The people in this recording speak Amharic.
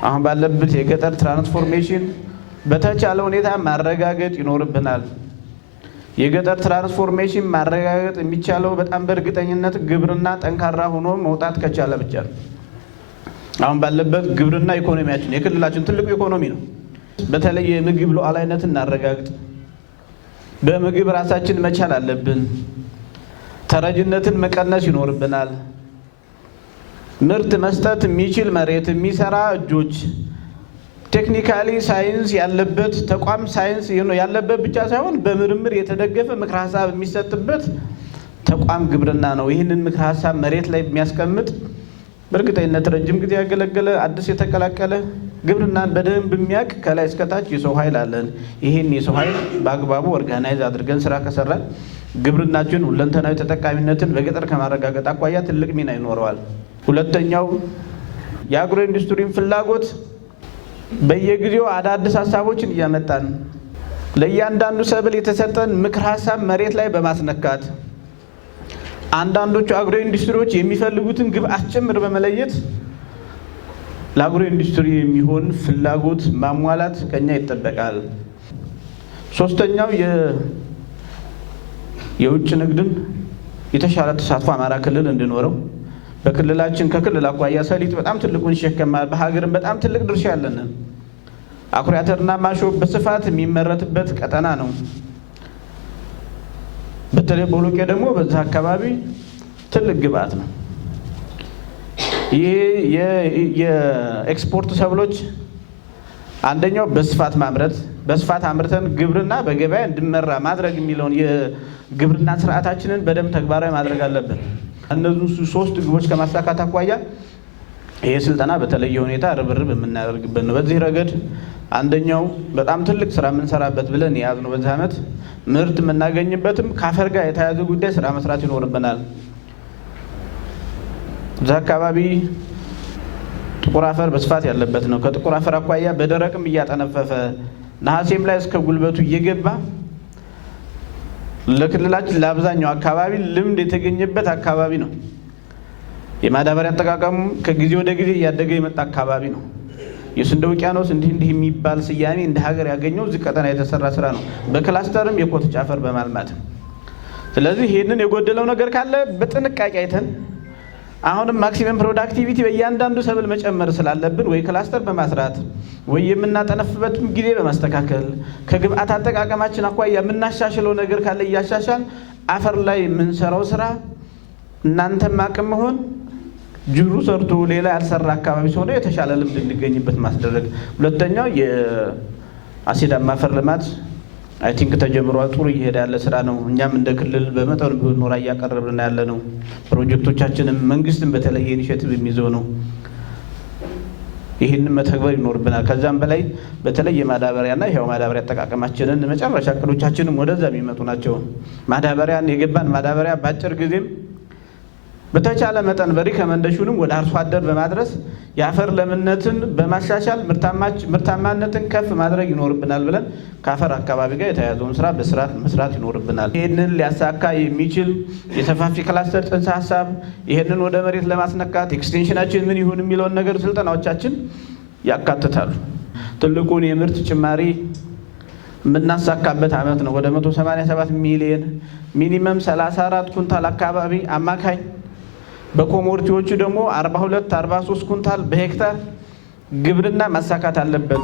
አሁን ባለበት የገጠር ትራንስፎርሜሽን በተቻለ ሁኔታ ማረጋገጥ ይኖርብናል። የገጠር ትራንስፎርሜሽን ማረጋገጥ የሚቻለው በጣም በእርግጠኝነት ግብርና ጠንካራ ሆኖ መውጣት ከቻለ ብቻ ነው። አሁን ባለበት ግብርና ኢኮኖሚያችን የክልላችን ትልቁ ኢኮኖሚ ነው። በተለይ የምግብ ሉዓላዊነትን እናረጋግጥ። በምግብ ራሳችን መቻል አለብን። ተረጅነትን መቀነስ ይኖርብናል። ምርት መስጠት የሚችል መሬት፣ የሚሰራ እጆች፣ ቴክኒካሊ ሳይንስ ያለበት ተቋም ሳይንስ ያለበት ብቻ ሳይሆን በምርምር የተደገፈ ምክረ ሀሳብ የሚሰጥበት ተቋም ግብርና ነው። ይህንን ምክረ ሀሳብ መሬት ላይ የሚያስቀምጥ በእርግጠኝነት ረጅም ጊዜ ያገለገለ አዲስ የተቀላቀለ ግብርናን በደንብ የሚያውቅ ከላይ እስከታች የሰው ኃይል አለን። ይህን የሰው ኃይል በአግባቡ ኦርጋናይዝ አድርገን ስራ ከሰራን ግብርናችን ሁለንተናዊ ተጠቃሚነትን በገጠር ከማረጋገጥ አኳያ ትልቅ ሚና ይኖረዋል። ሁለተኛው የአግሮ ኢንዱስትሪን ፍላጎት በየጊዜው አዳዲስ ሀሳቦችን እያመጣን ለእያንዳንዱ ሰብል የተሰጠን ምክር ሀሳብ መሬት ላይ በማስነካት አንዳንዶቹ አግሮ ኢንዱስትሪዎች የሚፈልጉትን ግብአት ጭምር በመለየት ለአግሮ ኢንዱስትሪ የሚሆን ፍላጎት ማሟላት ከኛ ይጠበቃል። ሶስተኛው የውጭ ንግድን የተሻለ ተሳትፎ አማራ ክልል እንዲኖረው በክልላችን ከክልል አኳያ ሰሊጥ በጣም ትልቁን ይሸከማል። በሀገርም በጣም ትልቅ ድርሻ ያለን አኩሪ አተርና ማሾ በስፋት የሚመረትበት ቀጠና ነው። በተለይ ቦሎቄ ደግሞ በዛ አካባቢ ትልቅ ግብአት ነው። ይሄ የኤክስፖርት ሰብሎች አንደኛው በስፋት ማምረት፣ በስፋት አምርተን ግብርና በገበያ እንዲመራ ማድረግ የሚለውን የግብርና ስርዓታችንን በደንብ ተግባራዊ ማድረግ አለብን። እነዚህ ሶስት ግቦች ከማሳካት አኳያ ይሄ ስልጠና በተለየ ሁኔታ ርብርብ የምናደርግበት ነው። በዚህ ረገድ አንደኛው በጣም ትልቅ ስራ የምንሰራበት ብለን የያዝነው በዚህ ዓመት ምርት የምናገኝበትም ከአፈር ጋር የተያያዘ ጉዳይ ስራ መስራት ይኖርብናል። እዛ አካባቢ ጥቁር አፈር በስፋት ያለበት ነው። ከጥቁር አፈር አኳያ በደረቅም እያጠነፈፈ ነሐሴም ላይ እስከ ጉልበቱ እየገባ ለክልላችን ለአብዛኛው አካባቢ ልምድ የተገኘበት አካባቢ ነው። የማዳበሪያ አጠቃቀሙ ከጊዜ ወደ ጊዜ እያደገ የመጣ አካባቢ ነው። የስንዴ ውቅያኖስ እንዲህ የሚባል ስያሜ እንደ ሀገር ያገኘው እዚህ ቀጠና የተሰራ ስራ ነው። በክላስተርም የኮትች አፈር በማልማት ስለዚህ ይህንን የጎደለው ነገር ካለ በጥንቃቄ አይተን አሁንም ማክሲመም ፕሮዳክቲቪቲ በእያንዳንዱ ሰብል መጨመር ስላለብን ወይ ክላስተር በማስራት ወይ የምናጠነፍበት ጊዜ በማስተካከል ከግብአት አጠቃቀማችን አኳያ የምናሻሽለው ነገር ካለ እያሻሻል አፈር ላይ የምንሰራው ስራ እናንተም አቅም መሆን ጅሩ ሰርቶ ሌላ ያልሰራ አካባቢ ሲሆነ የተሻለ ልምድ እንዲገኝበት ማስደረግ። ሁለተኛው የአሲዳማ አፈር ልማት አይ ቲንክ ተጀምሯል። ጥሩ እየሄደ ያለ ስራ ነው። እኛም እንደ ክልል በመጠኑ ቢሆን ኖራ እያቀረብን ያለ ነው። ፕሮጀክቶቻችንም መንግስትም በተለየ ኢኒሼቲቭ የሚይዘው ነው። ይህንን መተግበር ይኖርብናል። ከዛም በላይ በተለይ የማዳበሪያና ይሄው ማዳበሪያ አጠቃቀማችንን መጨረሻ እቅዶቻችንም ወደዛ የሚመጡ ናቸው። ማዳበሪያን የገባን ማዳበሪያ በአጭር ጊዜም በተቻለ መጠን በሪከመንዴሽኑም ወደ አርሶ አደር በማድረስ የአፈር ለምነትን በማሻሻል ምርታማነትን ከፍ ማድረግ ይኖርብናል ብለን ከአፈር አካባቢ ጋር የተያያዘውን ስራ በስርዓት መስራት ይኖርብናል። ይህንን ሊያሳካ የሚችል የሰፋፊ ክላስተር ጽንሰ ሀሳብ ይህንን ወደ መሬት ለማስነካት ኤክስቴንሽናችን ምን ይሁን የሚለውን ነገር ስልጠናዎቻችን ያካትታሉ። ትልቁን የምርት ጭማሪ የምናሳካበት ዓመት ነው። ወደ 187 ሚሊዮን ሚኒመም 34 ኩንታል አካባቢ አማካኝ በኮሞዲቲዎቹ ደግሞ 42-43 ኩንታል በሄክታር ግብርና ማሳካት አለበት።